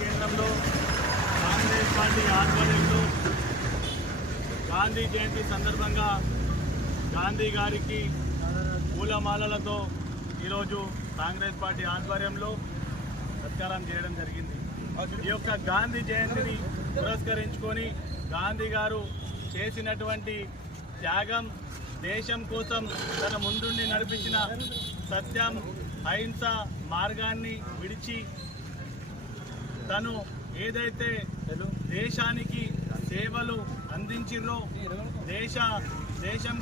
కేంద్రంలో కాంగ్రెస్ పార్టీ ఆధ్వర్యంలో గాంధీ జయంతి సందర్భంగా గాంధీ గారికి పూలమాలలతో ఈరోజు కాంగ్రెస్ పార్టీ ఆధ్వర్యంలో సత్కారం చేయడం జరిగింది. ఈ యొక్క గాంధీ జయంతిని పురస్కరించుకొని గాంధీ గారు చేసినటువంటి త్యాగం, దేశం కోసం తన ముందుండి నడిపించిన సత్యం అహింస మార్గాన్ని విడిచి తను ఏదైతే దేశానికి సేవలు అందించిరో దేశం